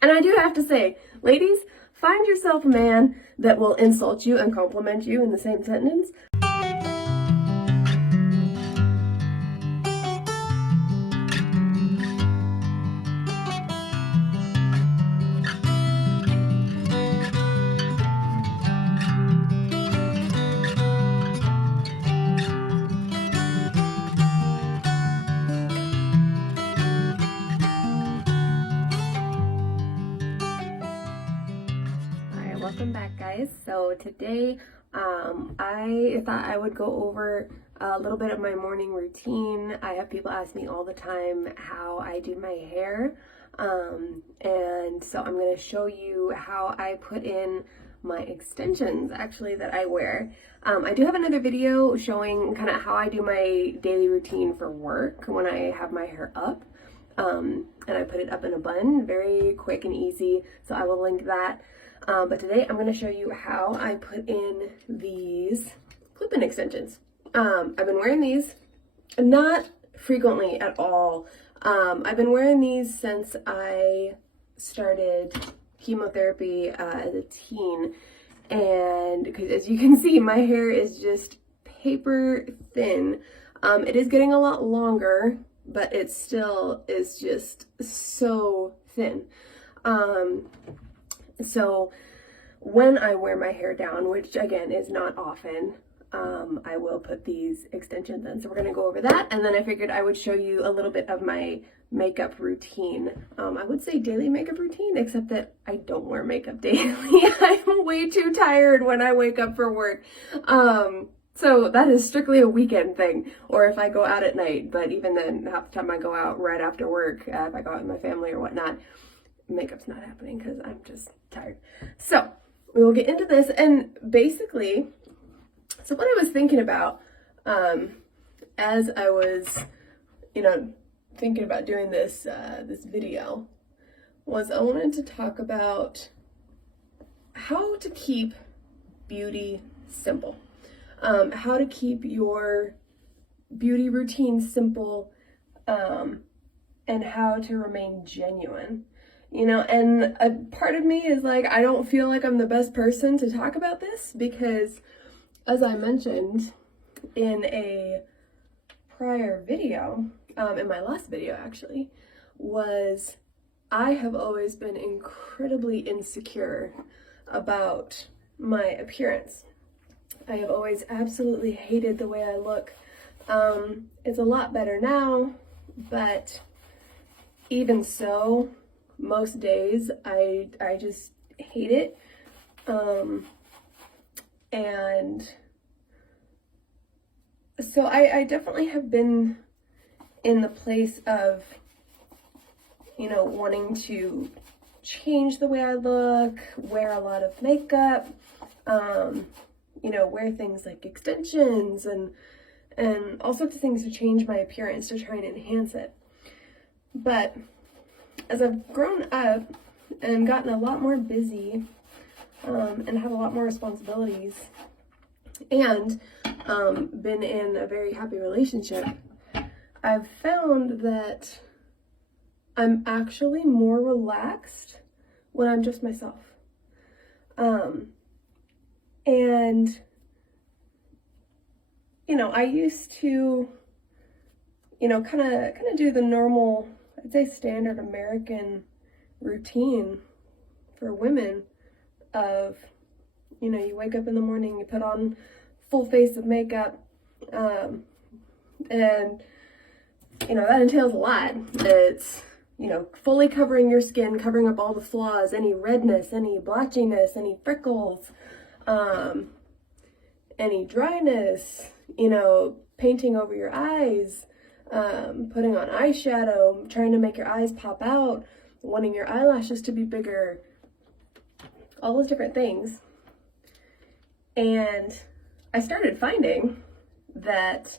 And I do have to say, ladies, find yourself a man that will insult you and compliment you in the same sentence. Welcome back, guys. So today I thought I would go over a little bit of my morning routine. I have people ask me all the time how I do my hair, and so I'm going to show you how I put in my extensions actually that I wear. I do have another video showing kind of how I do my daily routine for work when I have my hair up, and I put it up in a bun, very quick and easy, so I will link that. But today I'm going to show you how I put in these clip-in extensions. I've been wearing these not frequently at all. I've been wearing these since I started chemotherapy as a teen, and because as you can see, my hair is just paper thin. It is getting a lot longer, but it still is just so thin. So when I wear my hair down, which again is not often, I will put these extensions in. So we're gonna go over that, and then I figured I would show you a little bit of my makeup routine. I would say daily makeup routine, except that I don't wear makeup daily. I'm way too tired when I wake up for work. So that is strictly a weekend thing, or if I go out at night, but even then, half the time I go out right after work, if I go out with my family or whatnot, makeup's not happening because I'm just tired. So we will get into this, and basically, so what I was thinking about as I was, thinking about doing this this video was I wanted to talk about how to keep beauty simple, how to keep your beauty routine simple, and how to remain genuine. And a part of me is like, I don't feel like I'm the best person to talk about this because, as I mentioned in a prior video, in my last video actually, was I have always been incredibly insecure about my appearance. I have always absolutely hated the way I look. It's a lot better now, but even so, most days I just hate it, and so I definitely have been in the place of wanting to change the way I look, wear a lot of makeup, wear things like extensions and all sorts of things to change my appearance, to try and enhance it. But as I've grown up and gotten a lot more busy, and have a lot more responsibilities, and been in a very happy relationship, I've found that I'm actually more relaxed when I'm just myself. And I used to kind of do the normal, I'd say standard American routine for women of, you wake up in the morning, you put on full face of makeup, and, that entails a lot. It's, fully covering your skin, covering up all the flaws, any redness, any blotchiness, any freckles, any dryness, painting over your eyes, putting on eyeshadow, trying to make your eyes pop out, wanting your eyelashes to be bigger, all those different things. And I started finding that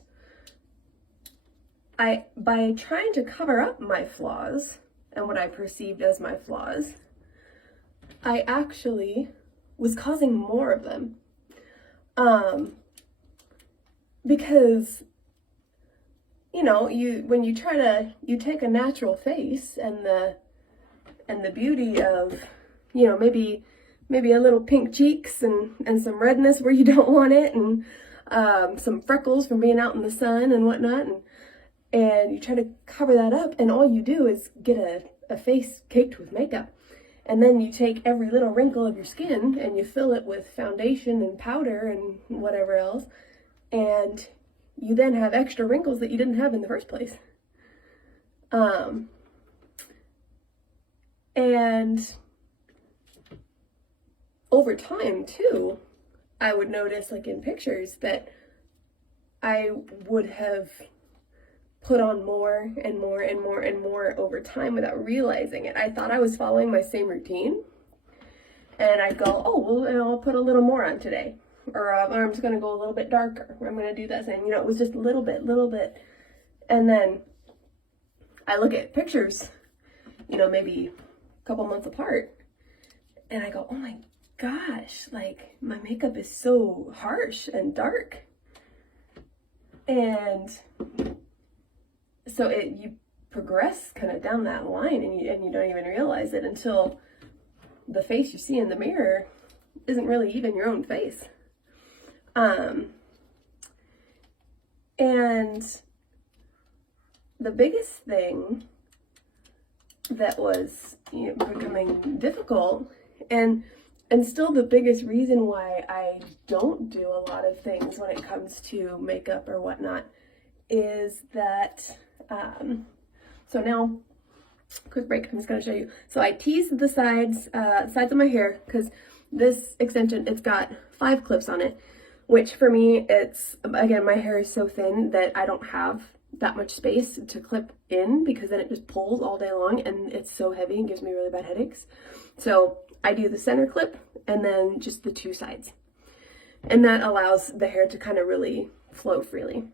by trying to cover up my flaws and what I perceived as my flaws, I actually was causing more of them. Because when you take a natural face and And the beauty of, you know, maybe a little pink cheeks and some redness where you don't want it, and some freckles from being out in the sun and whatnot, and you try to cover that up, and all you do is get a face caked with makeup. And then you take every little wrinkle of your skin and you fill it with foundation and powder and whatever else, and you then have extra wrinkles that you didn't have in the first place. And over time too, I would notice, like in pictures, that I would have put on more and more and more and more over time without realizing it. I thought I was following my same routine, and I'd go, oh, well, I'll put a little more on today, or I'm just gonna go a little bit darker, or I'm gonna do this, and you know, it was just a little bit, and then I look at pictures, you know, maybe a couple months apart, and I go, oh my gosh, like my makeup is so harsh and dark. And so you progress kind of down that line, and you don't even realize it until the face you see in the mirror isn't really even your own face. And the biggest thing that was, you know, becoming difficult, and still the biggest reason why I don't do a lot of things when it comes to makeup or whatnot, is that, so now, quick break, I'm just going to show you. So I teased the sides of my hair, because this extension, it's got 5 clips on it, which for me, it's, again, my hair is so thin that I don't have that much space to clip in, because then it just pulls all day long, and it's so heavy and gives me really bad headaches. So I do the center clip and then just the 2 sides. And that allows the hair to kind of really flow freely.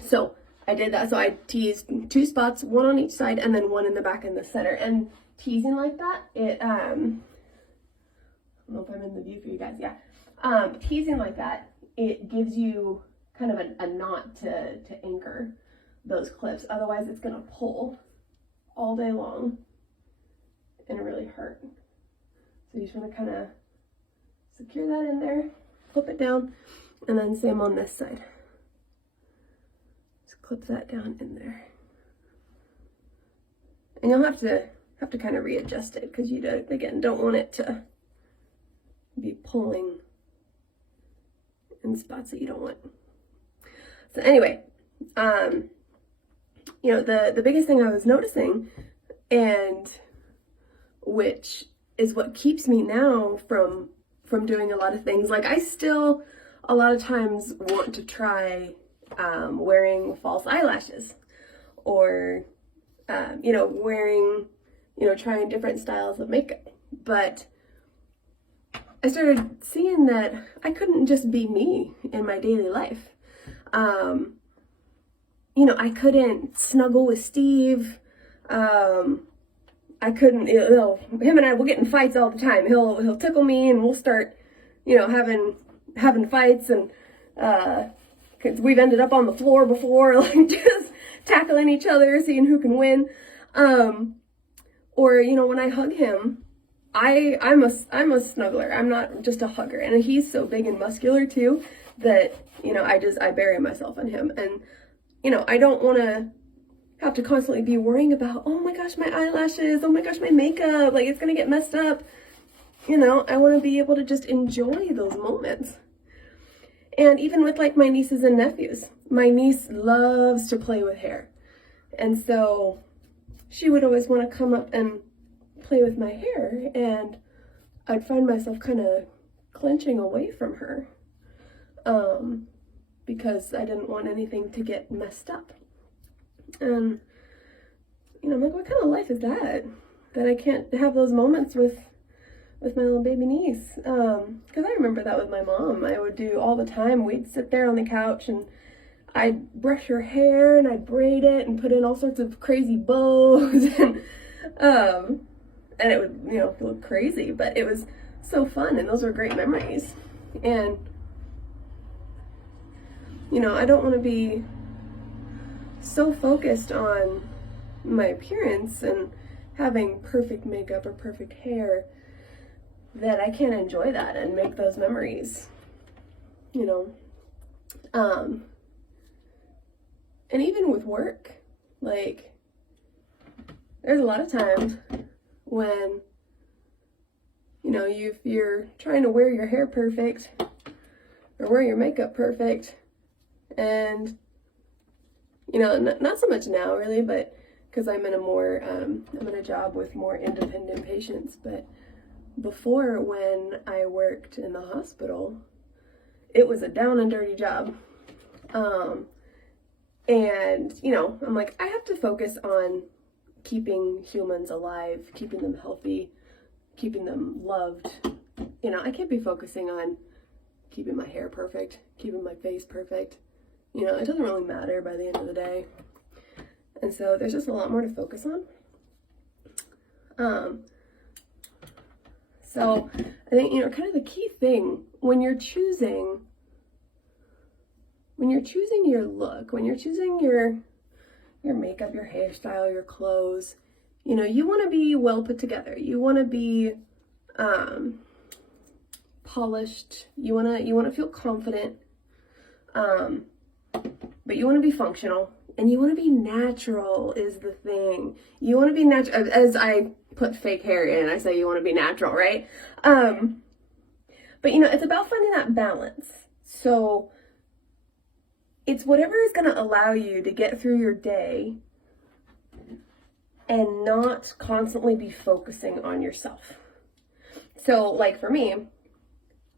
So I did that. So I teased 2 spots, 1 on each side and then 1 in the back and the center. And teasing like that, it, I don't know if I'm in the view for you guys. Yeah. Teasing like that, it gives you kind of a knot to anchor those clips. Otherwise it's going to pull all day long and really hurt. So you just want to kind of secure that in there, flip it down, and then same on this side. Just clip that down in there. And you'll have to kind of readjust it, because you again don't want it to be pulling in spots that you don't want. So anyway, you know, the biggest thing I was noticing, and which is what keeps me now from doing a lot of things. Like, I still a lot of times want to try wearing false eyelashes, or you know, wearing, you know, trying different styles of makeup. But I started seeing that I couldn't just be me in my daily life. You know, I couldn't snuggle with Steve. I couldn't, you know, him and I will get in fights all the time. He'll tickle me and we'll start, you know, having fights, and cause we've ended up on the floor before, like just tackling each other, seeing who can win. Or, you know, when I hug him, I'm a snuggler. I'm not just a hugger. And he's so big and muscular too that, you know, I bury myself in him. And, you know, I don't want to have to constantly be worrying about, oh my gosh, my eyelashes, oh my gosh, my makeup, like it's gonna get messed up. You know, I want to be able to just enjoy those moments. And even with like my nieces and nephews, my niece loves to play with hair. And so she would always want to come up and play with my hair, and I'd find myself kind of clenching away from her because I didn't want anything to get messed up. And, you know, I'm like, what kind of life is that I can't have those moments with my little baby niece? Because I remember that with my mom. I would do all the time. We'd sit there on the couch and I'd brush her hair and I'd braid it and put in all sorts of crazy bows and it would, you know, look crazy, but it was so fun, and those were great memories. And, you know, I don't want to be so focused on my appearance and having perfect makeup or perfect hair, that I can't enjoy that and make those memories, you know. And even with work, like, there's a lot of times when, you know, you're trying to wear your hair perfect or wear your makeup perfect, and, you know, not so much now really, but because I'm in a job with more independent patients, but before, when I worked in the hospital, it was a down and dirty job. And, you know, I'm like, I have to focus on keeping humans alive, keeping them healthy, keeping them loved. You know, I can't be focusing on keeping my hair perfect, keeping my face perfect. You know, it doesn't really matter by the end of the day. And so there's just a lot more to focus on. So I think, you know, kind of the key thing when you're choosing your look, when you're choosing your makeup, your hairstyle, your clothes, you know, you want to be well put together. You want to be polished. You want to feel confident. But you want to be functional, and you want to be natural is the thing. You want to be natural. As I put fake hair in, I say you want to be natural, right? But you know, it's about finding that balance. So it's whatever is going to allow you to get through your day and not constantly be focusing on yourself. So like for me,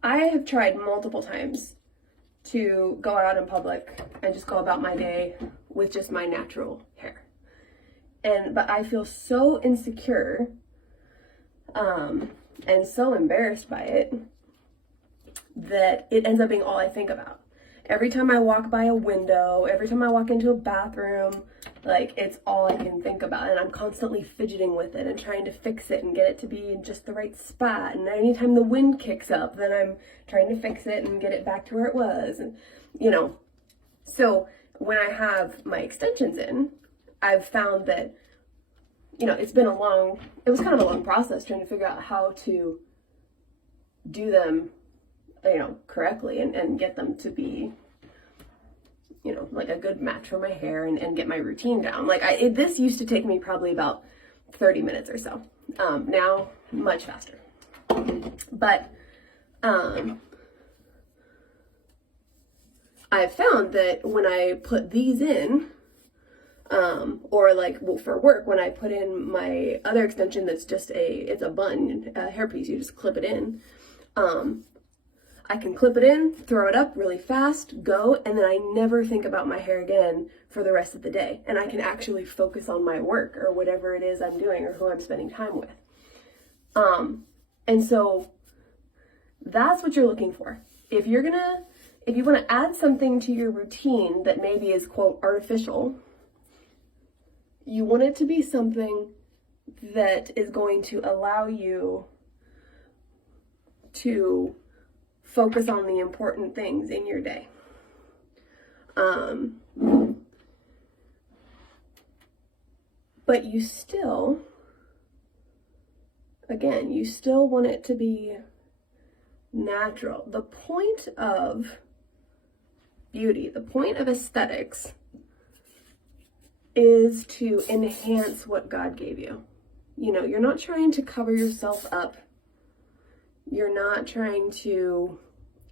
I have tried multiple times to go out in public and just go about my day with just my natural hair. But I feel so insecure and so embarrassed by it that it ends up being all I think about. Every time I walk by a window, every time I walk into a bathroom, like, it's all I can think about. And I'm constantly fidgeting with it and trying to fix it and get it to be in just the right spot. And anytime the wind kicks up, then I'm trying to fix it and get it back to where it was. And, you know, so when I have my extensions in, I've found that, you know, it was kind of a long process trying to figure out how to do them, you know, correctly and get them to be, you know, like a good match for my hair and get my routine down. Like this used to take me probably about 30 minutes or so. Now much faster. But I've found that when I put these in, or like, well, for work, when I put in my other extension that's just it's a bun, a hairpiece, you just clip it in. I can clip it in, throw it up really fast, go, and then I never think about my hair again for the rest of the day. And I can actually focus on my work or whatever it is I'm doing or who I'm spending time with. And so that's what you're looking for. If you want to add something to your routine that maybe is, quote, artificial, you want it to be something that is going to allow you to focus on the important things in your day. But you still want it to be natural. The point of beauty, the point of aesthetics is to enhance what God gave you. You know, you're not trying to cover yourself up. You're not trying to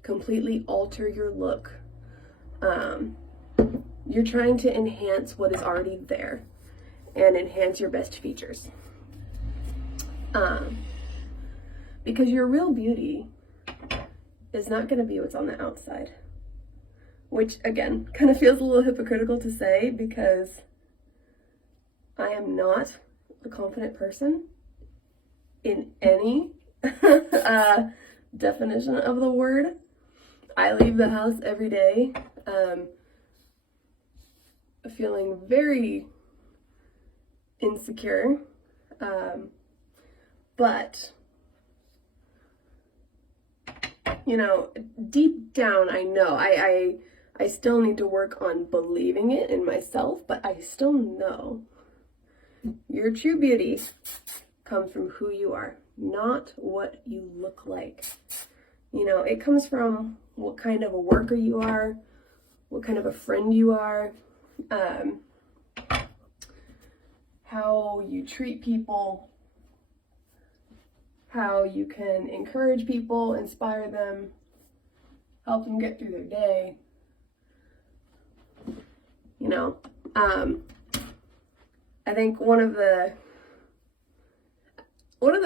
completely alter your look. You're trying to enhance what is already there and enhance your best features. Because your real beauty is not going to be what's on the outside. Which, again, kind of feels a little hypocritical to say because I am not a confident person in any definition of the word. I leave the house every day feeling very insecure, but you know, deep down I know I still need to work on believing it in myself, but I still know Your true beauty comes from who you are, not what you look like. You know, it comes from what kind of a worker you are, what kind of a friend you are, how you treat people, how you can encourage people, inspire them, help them get through their day. You know, I think one of the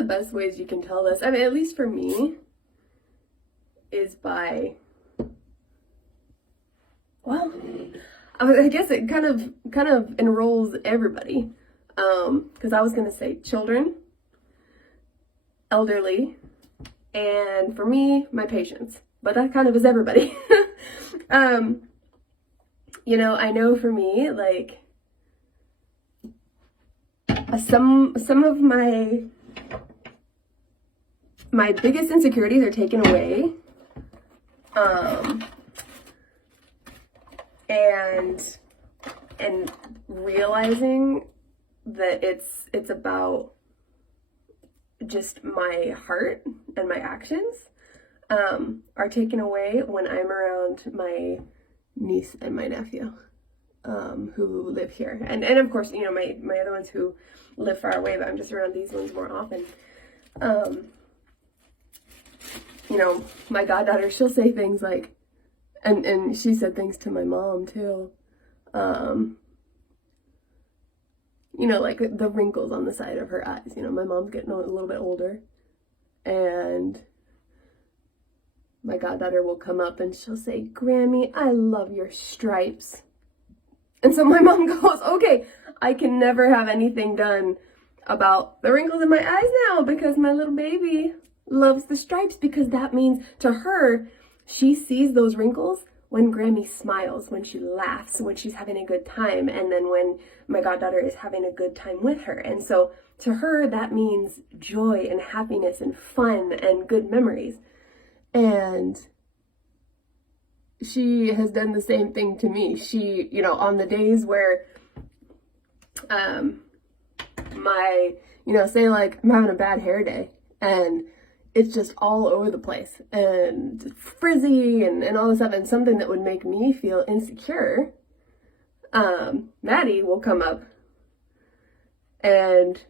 best ways you can tell this, I mean, at least for me, is by, well, I guess it kind of enrolls everybody. Because I was gonna say children, elderly, and for me, my patients. But that kind of is everybody. You know, I know for me, like, some of my biggest insecurities are taken away. And realizing that it's about just my heart and my actions are taken away when I'm around my niece and my nephew who live here, and of course, you know, my other ones who live far away, but I'm just around these ones more often. You know, my goddaughter, she'll say things like, and she said things to my mom too, you know, like the wrinkles on the side of her eyes. You know, my mom's getting a little bit older, and my goddaughter will come up and she'll say, "Grammy, I love your stripes." And so my mom goes, "Okay, I can never have anything done about the wrinkles in my eyes now because my little baby loves the stripes," because that means to her, she sees those wrinkles when Grammy smiles, when she laughs, when she's having a good time, and then when my goddaughter is having a good time with her. And so to her, that means joy and happiness and fun and good memories. And she has done the same thing to me. She, you know, on the days where you know, say like I'm having a bad hair day and it's just all over the place and frizzy and all this stuff, and something that would make me feel insecure, Maddie will come up and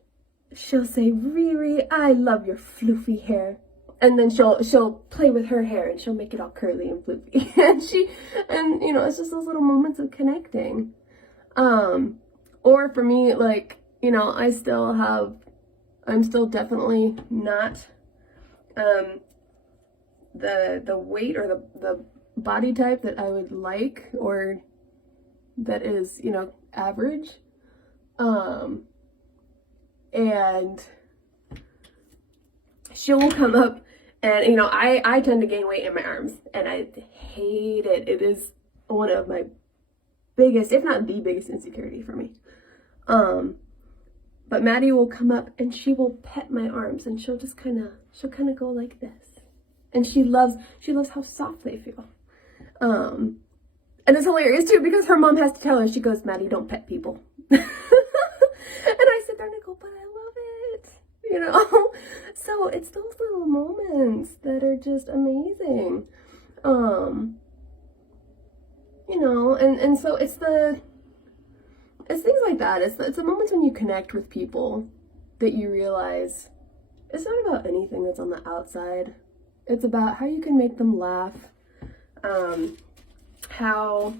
she'll say, "Riri, I love your floofy hair." And then she'll play with her hair and she'll make it all curly and floofy. and you know, it's just those little moments of connecting. Or for me, like, you know, I'm still definitely not the weight or the body type that I would like, or that is, you know, average. And she'll come up and, you know, I tend to gain weight in my arms and I hate it. It is one of my biggest, if not the biggest, insecurity for me. But Maddie will come up and she will pet my arms and she'll kind of go like this. And she loves how soft they feel. And it's hilarious too, because her mom has to tell her, she goes, "Maddie, don't pet people." And I sit there and I go, "But I love it," you know? So it's those little moments that are just amazing. You know, and so it's things like that. It's the moments when you connect with people that you realize it's not about anything that's on the outside. It's about how you can make them laugh, how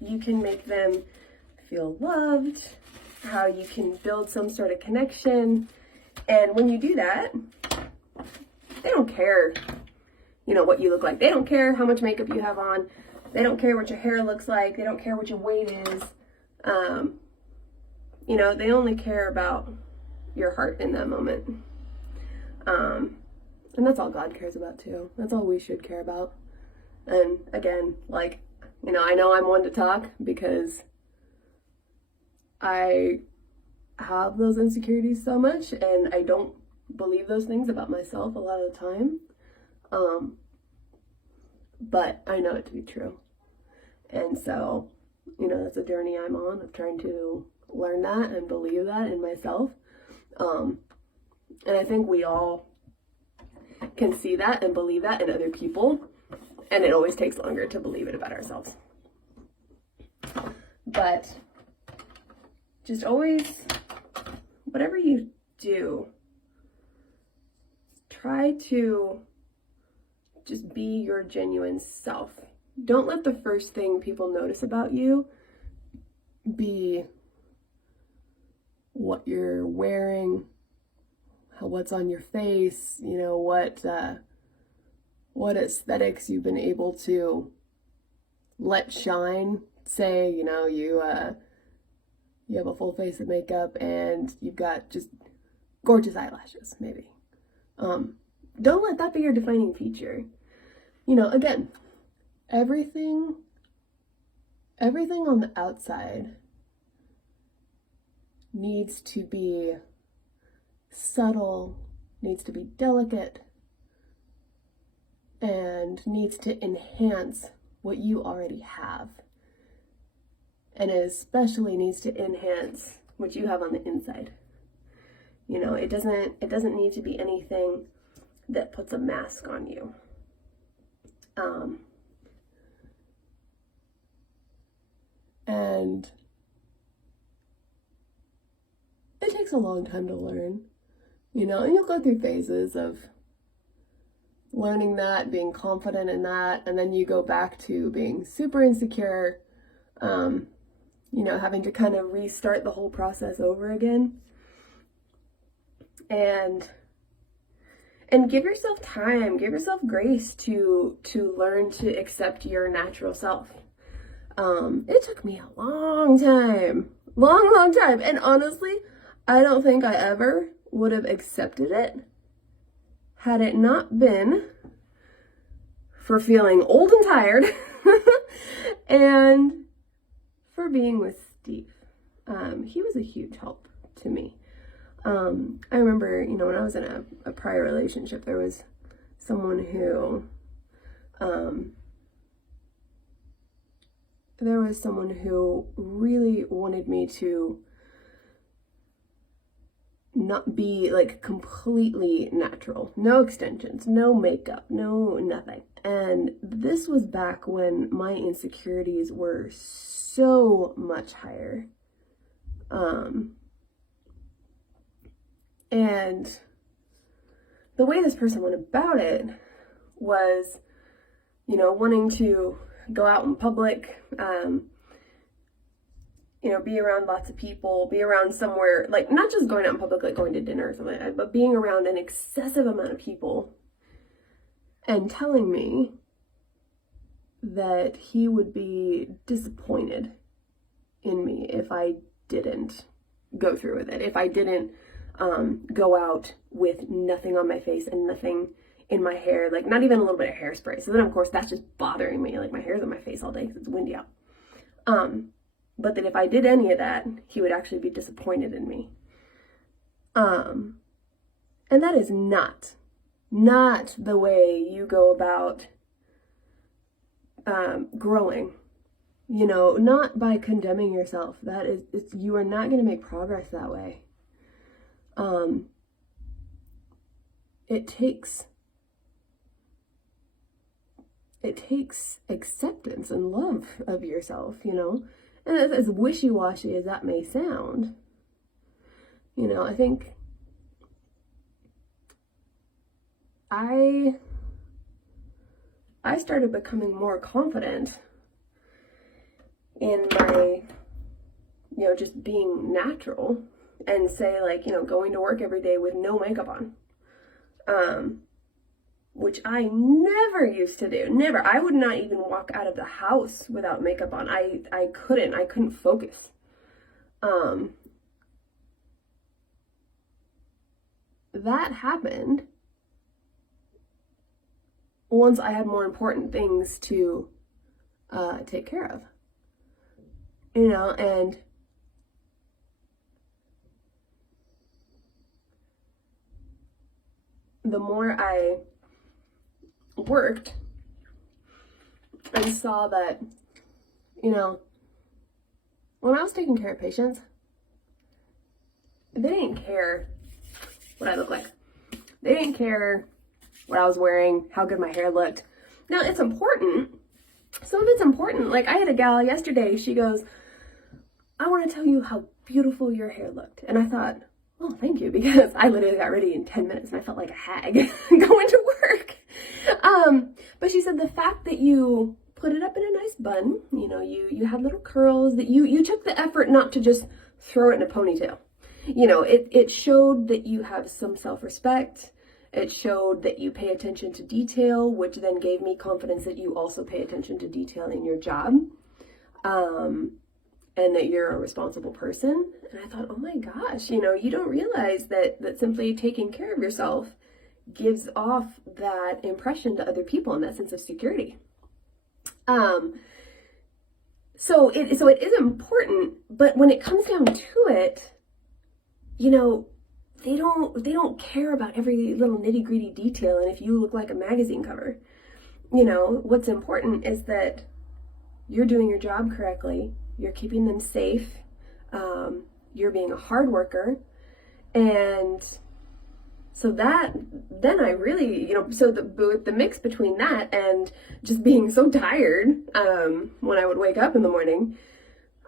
you can make them feel loved, how you can build some sort of connection. And when you do that, they don't care, you know, what you look like. They don't care how much makeup you have on. They don't care what your hair looks like. They don't care what your weight is. You know, they only care about your heart in that moment. And that's all God cares about too. That's all we should care about. And again, like, you know I'm one to talk because I have those insecurities so much and I don't believe those things about myself a lot of the time. But I know it to be true. And so, you know, that's a journey I'm on of trying to learn that and believe that in myself. And I think we all can see that and believe that in other people, and it always takes longer to believe it about ourselves. But just always, whatever you do, try to just be your genuine self. Don't let the first thing people notice about you be what you're wearing, what's on your face, you know, what aesthetics you've been able to let shine. Say, you know, you have a full face of makeup and you've got just gorgeous eyelashes, maybe. Don't let that be your defining feature. You know, again, everything on the outside needs to be subtle, needs to be delicate, and needs to enhance what you already have. And it especially needs to enhance what you have on the inside. You know, it doesn't need to be anything that puts a mask on you. And it takes a long time to learn, you know, and you'll go through phases of learning that, being confident in that, and then you go back to being super insecure, you know, having to kind of restart the whole process over again. And give yourself time, give yourself grace to learn to accept your natural self. It took me a long time, and honestly, I don't think I ever would have accepted it had it not been for feeling old and tired and for being with Steve. He was a huge help to me. I remember, you know, when I was in a prior relationship, there was someone who really wanted me to not be like completely natural, no extensions, no makeup, no nothing. And this was back when my insecurities were so much higher. And the way this person went about it was, you know, wanting to go out in public, you know, be around lots of people, be around somewhere, like not just going out in public, like going to dinner or something like that, but being around an excessive amount of people and telling me that he would be disappointed in me if I didn't go through with it, if I didn't go out with nothing on my face and nothing in my hair, like not even a little bit of hairspray. So then of course that's just bothering me, like my hair's on my face all day because it's windy out. But that if I did any of that, he would actually be disappointed in me. And that is not the way you go about growing. You know, not by condemning yourself. You are not going to make progress that way. It takes acceptance and love of yourself, you know, and as wishy-washy as that may sound, you know, I think I started becoming more confident in my, you know, just being natural, and say, like, you know, going to work every day with no makeup on, which I never used to do. Never. I would not even walk out of the house without makeup on. I couldn't focus. That happened once I had more important things to take care of, you know, and the more I worked and saw that, you know, when I was taking care of patients, they didn't care what I looked like. They didn't care what I was wearing, how good my hair looked. Now, it's important. Some of it's important. Like, I had a gal yesterday, she goes, I want to tell you how beautiful your hair looked. And I thought, oh, thank you, because I literally got ready in 10 minutes and I felt like a hag going to work. But she said the fact that you put it up in a nice bun, you know, you had little curls, that you took the effort not to just throw it in a ponytail. You know, it showed that you have some self-respect. It showed that you pay attention to detail, which then gave me confidence that you also pay attention to detail in your job. And that you're a responsible person. And I thought, oh my gosh, you know, you don't realize that simply taking care of yourself gives off that impression to other people and that sense of security. So it is important, but when it comes down to it, you know, they don't care about every little nitty-gritty detail and if you look like a magazine cover. You know, what's important is that you're doing your job correctly, you're keeping them safe, you're being a hard worker, and so that, then I really, you know, so the mix between that and just being so tired when I would wake up in the morning,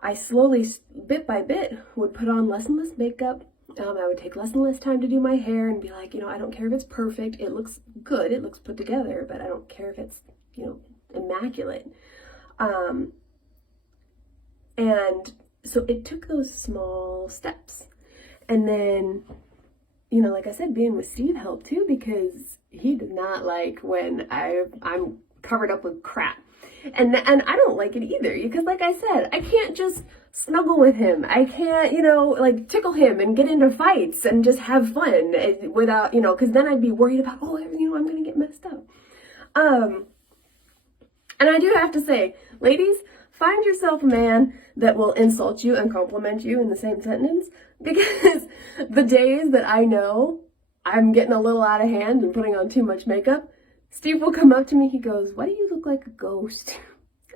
I slowly, bit by bit, would put on less and less makeup. I would take less and less time to do my hair and be like, you know, I don't care if it's perfect. It looks good. It looks put together, but I don't care if it's, you know, immaculate. And so it took those small steps. And then, you know, like I said, being with Steve helped too, because he did not like when I'm covered up with crap. And I don't like it either, because like I said, I can't just snuggle with him. I can't, you know, like tickle him and get into fights and just have fun without, you know, because then I'd be worried about, oh, you know, I'm going to get messed up. And I do have to say, ladies, find yourself a man that will insult you and compliment you in the same sentence, because the days that I know I'm getting a little out of hand and putting on too much makeup, Steve will come up to me, he goes, why do you look like a ghost?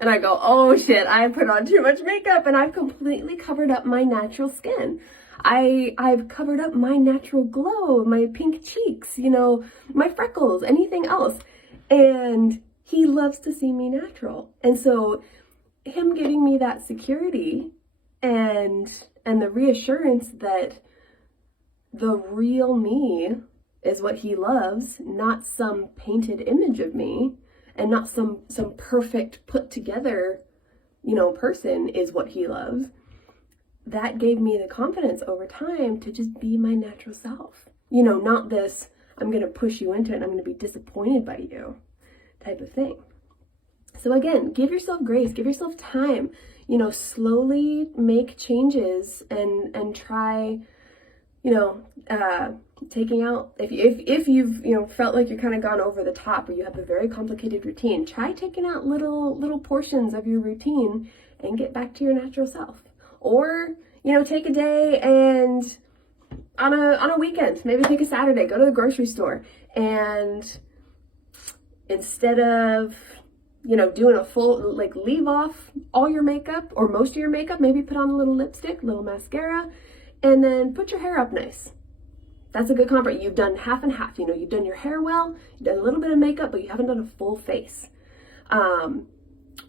And I go, oh shit, I put on too much makeup and I've completely covered up my natural skin. I've covered up my natural glow, my pink cheeks, you know, my freckles, anything else. And he loves to see me natural. And so him giving me that security and the reassurance that the real me is what he loves, not some painted image of me, and not some perfect put together, you know, person is what he loves. That gave me the confidence over time to just be my natural self. You know, not this, I'm going to push you into it and I'm going to be disappointed by you type of thing. So again, give yourself grace, give yourself time, you know, slowly make changes and try, you know, taking out, if you've, you know, felt like you're kind of gone over the top or you have a very complicated routine, try taking out little portions of your routine and get back to your natural self. Or, you know, take a day and on a weekend, maybe take a Saturday, go to the grocery store, and instead of, you know, doing a full, like, leave off all your makeup or most of your makeup, maybe put on a little lipstick, a little mascara, and then put your hair up nice. That's a good combo. You've done half and half. You know, you've done your hair well, you've done a little bit of makeup, but you haven't done a full face.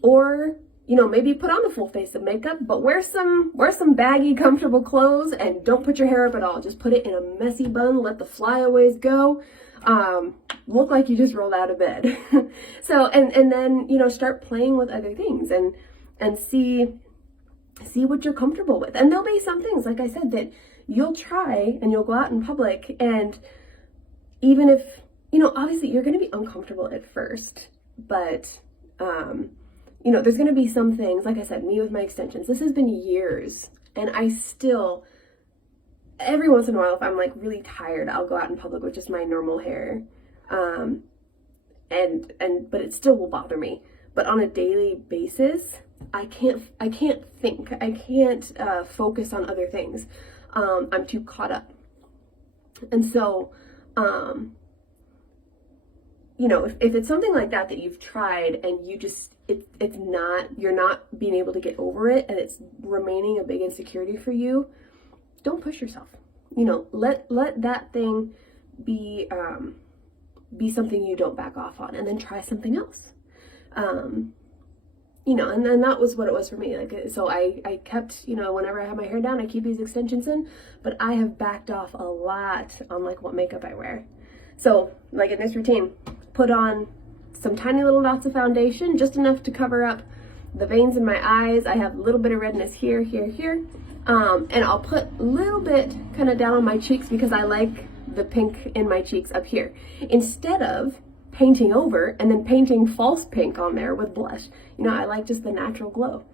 Or, you know, maybe put on the full face of makeup, but wear some baggy, comfortable clothes and don't put your hair up at all. Just put it in a messy bun, let the flyaways go. Look like you just rolled out of bed. So, and then, you know, start playing with other things and see what you're comfortable with. And there'll be some things, like I said, that you'll try and you'll go out in public, and even if, you know, obviously you're going to be uncomfortable at first, but, you know, there's going to be some things, like I said, me with my extensions, this has been years, and I still, every once in a while, if I'm like really tired, I'll go out in public with just my normal hair, but it still will bother me. But on a daily basis, I can't think, I can't focus on other things. I'm too caught up. And so, you know, if it's something like that you've tried and you just, you're not being able to get over it and it's remaining a big insecurity for you, don't push yourself. you know, let that thing be something you don't back off on, and then try something else. You know, and then that was what it was for me. Like, so I kept, you know, whenever I have my hair down, I keep these extensions in, but I have backed off a lot on like what makeup I wear. So like in this routine, put on some tiny little dots of foundation, just enough to cover up the veins in my eyes. I have a little bit of redness here, here, here. And I'll put a little bit kind of down on my cheeks because I like the pink in my cheeks up here. Instead of painting over and then painting false pink on there with blush. You know, I like just the natural glow.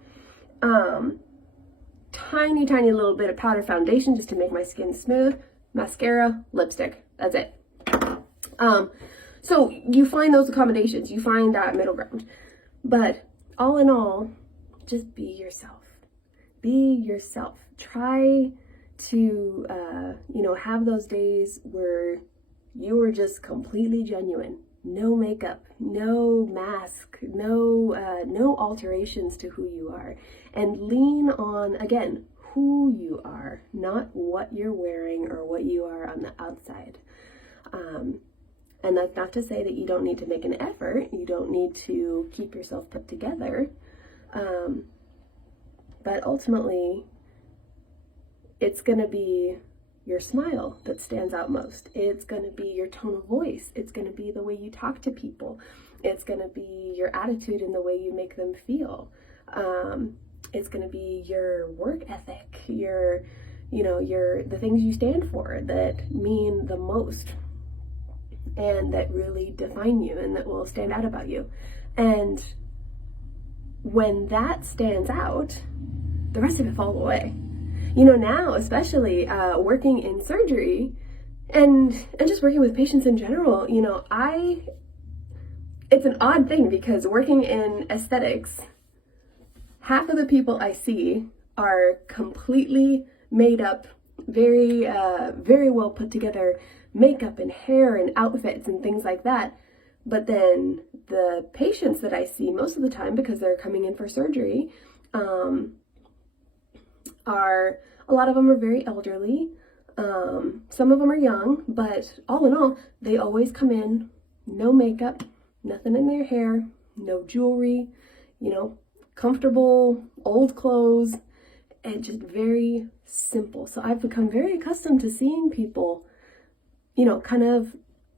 Tiny little bit of powder foundation just to make my skin smooth. Mascara, lipstick, that's it. So you find those accommodations, you find that middle ground. But all in all, just be yourself. Be yourself. Try to, you know, have those days where you are just completely genuine. No makeup, no mask, no alterations to who you are. And lean on, again, who you are, not what you're wearing or what you are on the outside. And that's not to say that you don't need to make an effort. You don't need to keep yourself put together. But ultimately, it's going to be your smile that stands out most. It's going to be your tone of voice. It's going to be the way you talk to people. It's going to be your attitude and the way you make them feel. It's going to be your work ethic, the things you stand for that mean the most and that really define you and that will stand out about you. And when that stands out, the rest of it falls away. You know, now, especially working in surgery and just working with patients in general, you know, it's an odd thing because working in aesthetics, half of the people I see are completely made up, very well put together makeup and hair and outfits and things like that. But then the patients that I see most of the time, because they're coming in for surgery, a lot of them are very elderly. Some of them are young, but all in all, they always come in, no makeup, nothing in their hair, no jewelry, you know, comfortable old clothes, and just very simple. So I've become very accustomed to seeing people, you know, kind of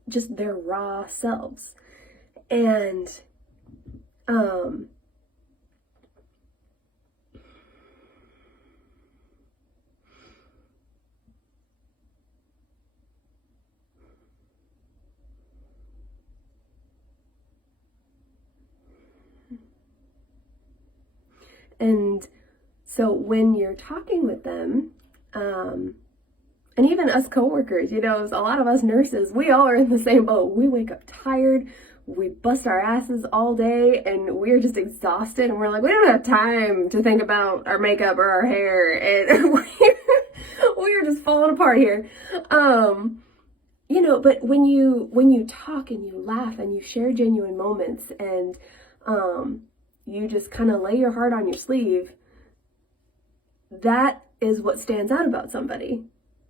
just their raw selves. And so when you're talking with them, and even us coworkers, you know, a lot of us nurses, we all are in the same boat. We wake up tired, we bust our asses all day, and we're just exhausted, and we're like, we don't have time to think about our makeup or our hair, and we're just falling apart here. You know, but when you talk and you laugh and you share genuine moments and you just kind of lay your heart on your sleeve, that is what stands out about somebody.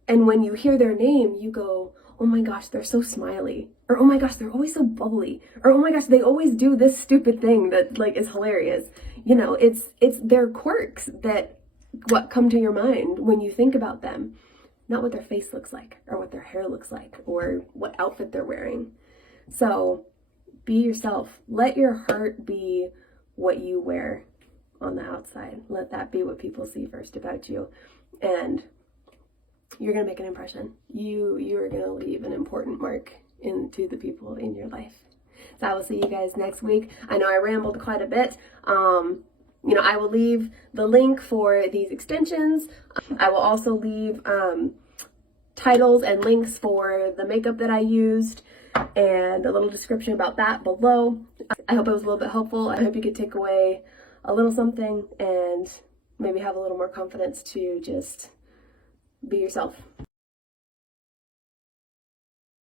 And when you hear their name, you go, oh my gosh, they're so smiley. Or, oh my gosh, they're always so bubbly. Or, oh my gosh, they always do this stupid thing that like is hilarious. You know, it's their quirks that what come to your mind when you think about them. Not what their face looks like or what their hair looks like or what outfit they're wearing. So be yourself. Let your heart be what you wear on the outside. Let that be what people see first about you. And you're going to make an impression. You are going to leave an important mark into the people in your life. So I will see you guys next week. I know I rambled quite a bit. You know, I will leave the link for these extensions. I will also leave titles and links for the makeup that I used and a little description about that below. I hope it was a little bit helpful. I hope you could take away a little something and maybe have a little more confidence to just be yourself.